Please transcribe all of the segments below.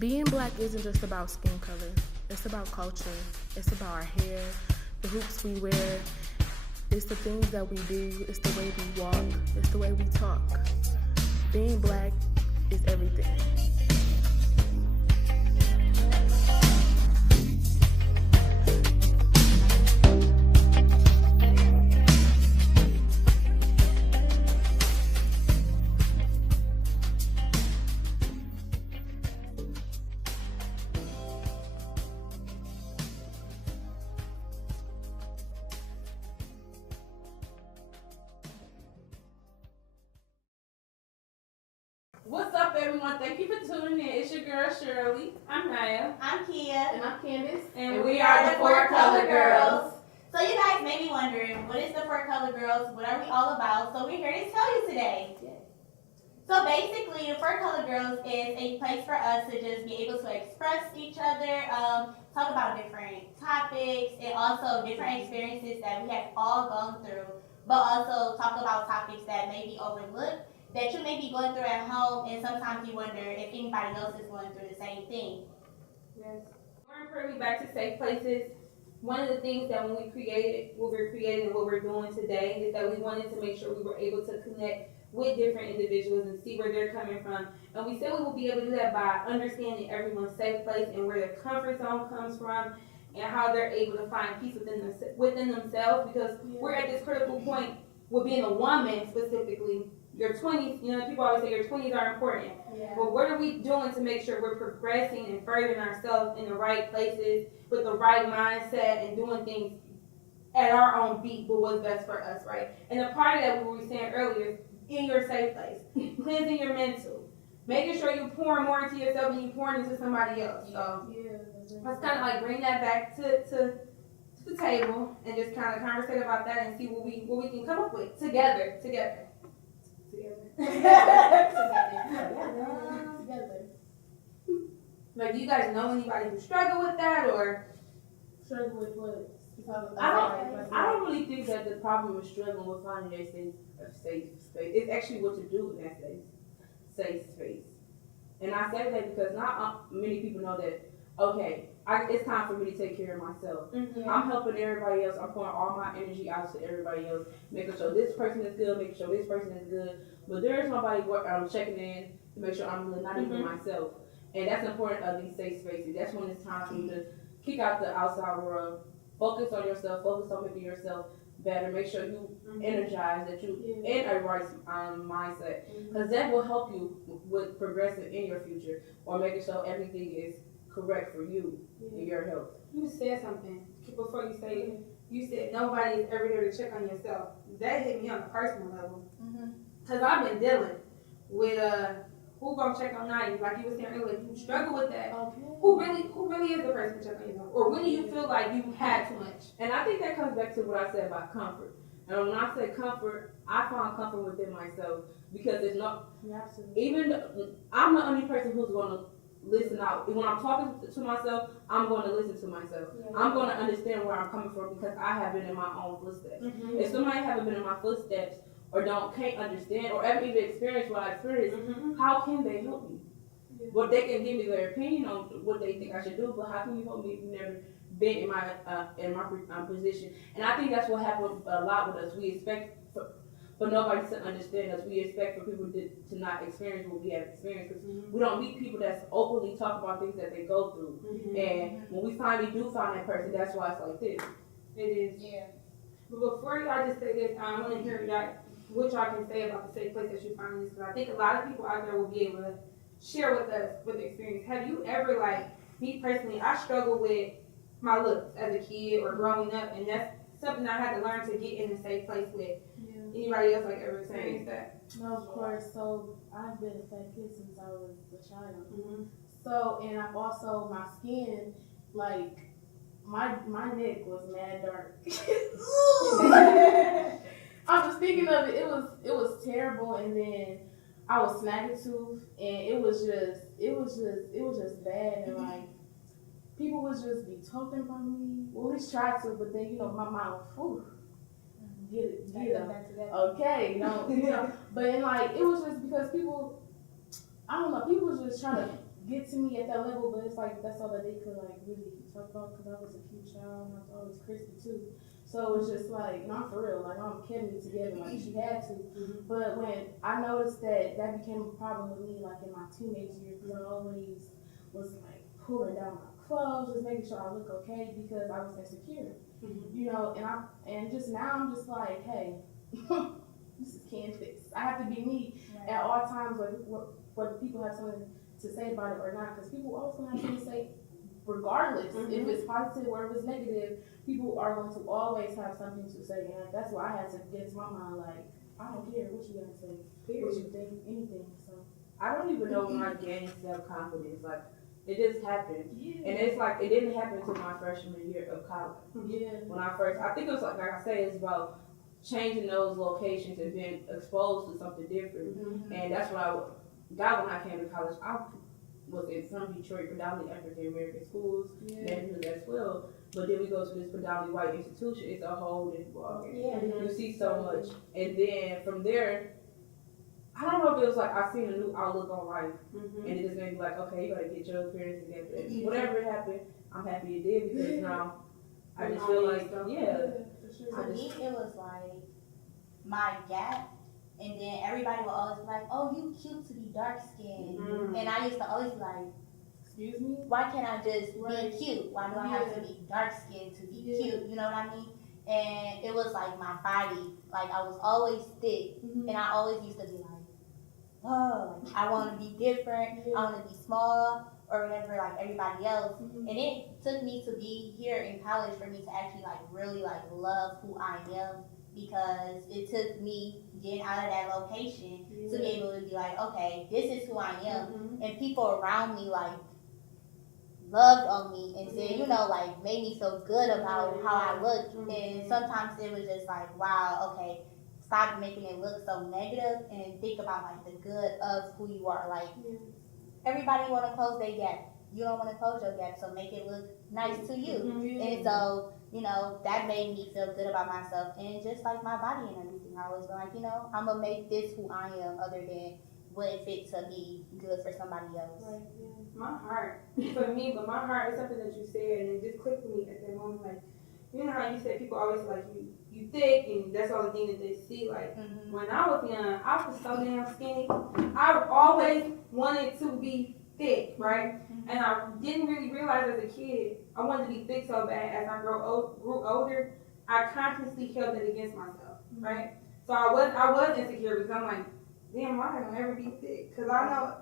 Being black isn't just about skin color. It's about culture. It's about our hair, the hoops we wear. It's the things that we do. It's the way we walk. It's the way we talk. Being black is everything. What's up, everyone? Thank you for tuning in. It's your girl, Shirley. I'm Naya. I'm Kia. And I'm Candace. And we are the Four Color Girls. So you guys may be wondering, what is the Four Color Girls? What are we all about? So we're here to tell you today. So basically, the Four Color Girls is a place for us to just be able to express each other, talk about different topics, and also different experiences that we have all gone through, but also talk about topics that may be overlooked, that you may be going through at home, and sometimes you wonder if anybody else is going through the same thing. Yes. More importantly, back to safe places. One of the things that when we created what we're creating and what we're doing today is that we wanted to make sure we were able to connect with different individuals and see where they're coming from. And we said we will be able to do that by understanding everyone's safe place and where their comfort zone comes from and how they're able to find peace within themselves, because we're at this critical point with being a woman specifically. Your 20s, people always say your 20s are important. Yeah. But what are we doing to make sure we're progressing and furthering ourselves in the right places with the right mindset and doing things at our own beat with what's best for us, right? And a part of that, what we were saying earlier, is in your safe place, cleansing your mental, making sure you're pouring more into yourself than you're pouring into somebody else. So let's kind of like bring that back to the table and just kind of conversate about that and see what we can come up with together. Like, do you guys know anybody who struggle with that or Struggle with what? I don't really think that the problem is struggling with finding their safe space. It's actually what to do in that safe space. And I say that because not many people know that, okay, it's time for me to take care of myself. Mm-hmm. I'm helping everybody else. I'm pouring all my energy out to everybody else, making sure this person is good, making sure this person is good. But there is nobody checking in to make sure I'm good, not even myself. And that's important of these safe spaces. That's when it's time for you to kick out the outside world, focus on yourself, focus on making yourself better, make sure you energize, that you in a right mindset, because that will help you with progressing in your future or making sure everything is correct for you and your health. You said something before you say it. You said nobody is ever there to check on yourself. That hit me on a personal level. Because I've been dealing with who gonna check on Naya, like you were saying earlier. You struggle with that. Okay. Who really is the person to check on yourself? Or when do you feel like you had too much? And I think that comes back to what I said about comfort. And when I say comfort, I find comfort within myself, because it's not, I'm the only person who's gonna listen out. When I'm talking to myself, I'm going to listen to myself. I'm going to understand where I'm coming from because I have been in my own footsteps. If somebody haven't been in my footsteps or can't understand or ever even experience what I experienced, how can they help me? Well, they can give me their opinion on what they think I should do, but how can you help me if you've never been in my position? And I think that's what happens a lot with us. We expect for nobody to understand us. We expect for people to not experience what we have experienced, because we don't meet people that's openly talk about things that they go through. And when we finally do find that person, that's why it's like this. It is. Yeah. But before y'all just say this, I want to hear what y'all can say about the safe place that you find this, because I think a lot of people out there will be able to share with us with the experience. Have you ever, like, me personally, I struggle with my looks as a kid or growing up, and that's something I had to learn to get in a safe place with. Anybody else like ever experienced that? No, of course. So I've been a fat kid since I was a child. So, and I've also, my skin, like, my neck was mad dark. I'm just thinking of it. It was terrible, and then I was snagging tooth, and it was just bad, and like people would just be talking about me. Well, at least try to, but then my mouth, whew, get it, okay, but and like it was just because people, I don't know, people was just trying to get to me at that level, but it's like that's all that they could like really talk about because I was a cute child and I was always crispy too. So it's just like, and I'm for real, like mom kept me together like she had to. But when I noticed that became a problem with me like in my teenage years, because I always was like pulling down my clothes, just making sure I look okay because I was insecure. You know, and just now I'm just like, hey, this is canvas. I have to be me at all times, whether people have something to say about it or not, because people also have something to say regardless. If it's positive or if it's negative, people are going to always have something to say, and that's why I had to get to my mind, like, I don't care what you got to say, what you think, anything. So I don't even know when I gained self-confidence. Like, it just happened. And it's like, it didn't happen until my freshman year of college. When I think it was like I say, it's about changing those locations and being exposed to something different. And that's what I got when I came to college. I was from Detroit, predominantly African-American schools, neighborhood as well. But then we go to this predominantly white institution. It's a whole different ballgame. You see so much. And then from there, I don't know if it was like I seen a new outlook on life, and it just made me like, okay, you gotta get your appearance together. And whatever happened, I'm happy it did because now I just feel like, For me, it was like my gap, and then everybody would always be like, "Oh, you cute to be dark skinned," and I used to always be like, excuse me, why can't I just be cute? Why do I have to be dark skinned to be cute? You know what I mean? And it was like my body, like I was always thick, and I always used to be like, oh, I want to be different. I want to be small or whatever, like everybody else. And it took me to be here in college for me to actually like really like love who I am, because it took me getting out of that location to be able to be like, okay, this is who I am. And people around me like loved on me and said, you know, like made me feel good about how I looked. And sometimes it was just like, wow, okay, stop making it look so negative and think about like the good of who you are. Like everybody want to close their gap. You don't want to close your gap, so make it look nice to you. And so, you know, that made me feel good about myself and just like my body and everything. I was like, you know, I'm gonna make this who I am, other than what it fit to be good for somebody else. My heart, for me, but my heart is something that you said, and it just clicked with me at that moment. Like, you know how you said people always like you thick, and that's all the thing that they see. Like, when I was young, I was so damn skinny. I always wanted to be thick, right? And I didn't really realize as a kid I wanted to be thick so bad. As I grew older, I consciously held it against myself, right? So I was insecure because I'm like, damn, why am I gonna ever be thick? Because I know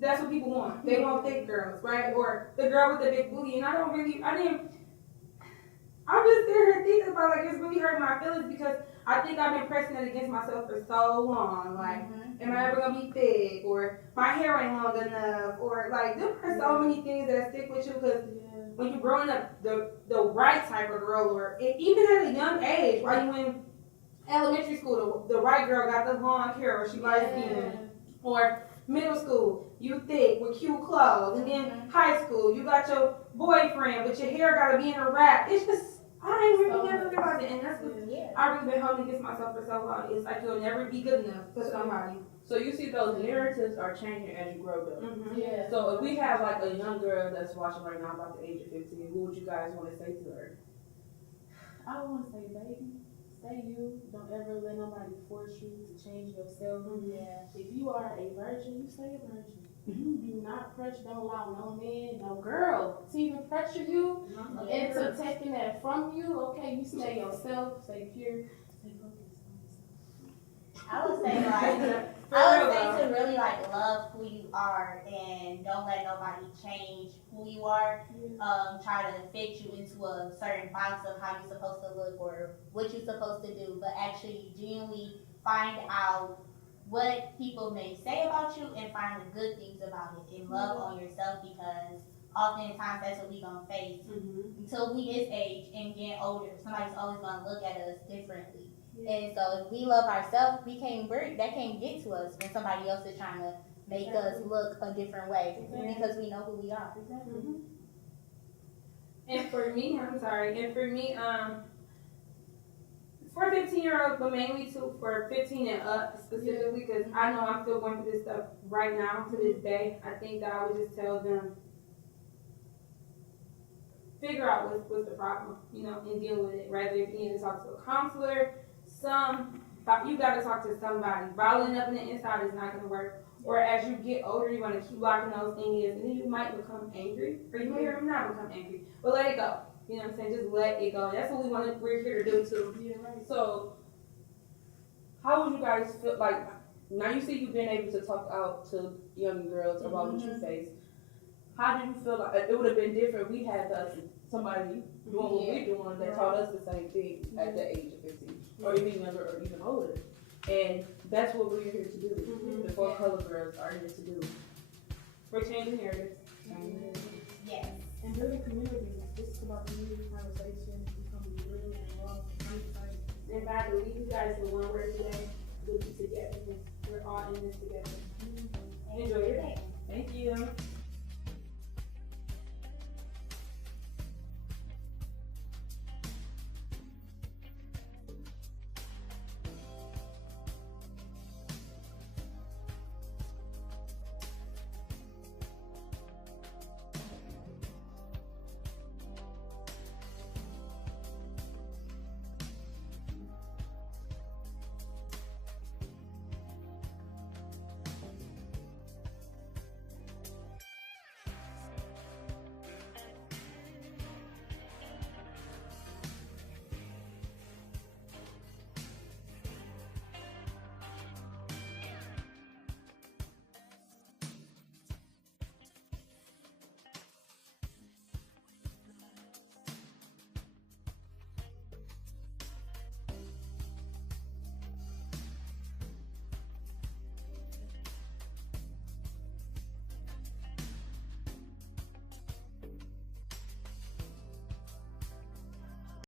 that's what people want. They want thick girls, right? Or the girl with the big booty. And I'm just there thinking about, like, it's really hurting my feelings because I think I've been pressing it against myself for so long. Like, am I ever gonna be thick? Or my hair ain't long enough? Or like, there are so many things that stick with you because when you're growing up, the right type of girl, or even at a young age, while you in elementary school, the right girl got the blonde hair, or she light skinned, or middle school, you thick with cute clothes, and then high school, you got your boyfriend, but your hair gotta be in a wrap. It's just, I ain't really never think about it, and that's what I've really been holding against myself for so long. It's like you'll never be good enough for somebody. So you see those narratives are changing as you grow up. So if we have like a young girl that's watching right now about the age of 15, what would you guys want to say to her? I want to say, baby, stay you. Don't ever let nobody force you to change yourself. If you are a virgin, you stay a virgin. Do not pressure, don't allow no man, no girl to even pressure you into taking that from you. Okay, you stay yourself, stay pure, stay focused on yourself. I would say to really like love who you are and don't let nobody change who you are. Try to fit you into a certain box of how you're supposed to look or what you're supposed to do, but actually genuinely find out what people may say about you and find the good things about it and love on yourself, because oftentimes that's what we gonna face until we this age and get older. Somebody's always gonna look at us differently. And so if we love ourselves, that can't get to us when somebody else is trying to make us look a different way because we know who we are. And for me, for 15-year-olds, but mainly too for 15 and up specifically, because I know I'm still going through this stuff right now to this day. I think that I would just tell them, figure out what's the problem, you know, and deal with it. Rather, if you need to talk to a counselor, you got to talk to somebody. Bottling up in the inside is not going to work. Or as you get older, you're going to keep locking those things in, and then you might become angry, or you may not become angry. But let it go. You know what I'm saying? Just let it go. That's what we're here to do too. Yeah, right. So, how would you guys feel like, now you see you've been able to talk out to young girls about what you face. How do you feel like, it would have been different if we had somebody doing what we're doing that taught us the same thing at the age of 15, or even younger, or even older. And that's what we're here to do. The Four Color Girls are here to do. We're changing narratives. Yes. And building community. This is about community conversation. It's gonna be real and raw. And if I had to leave you guys in one word today, it would be togetherness. We're all in this together. Enjoy your day. Thank you.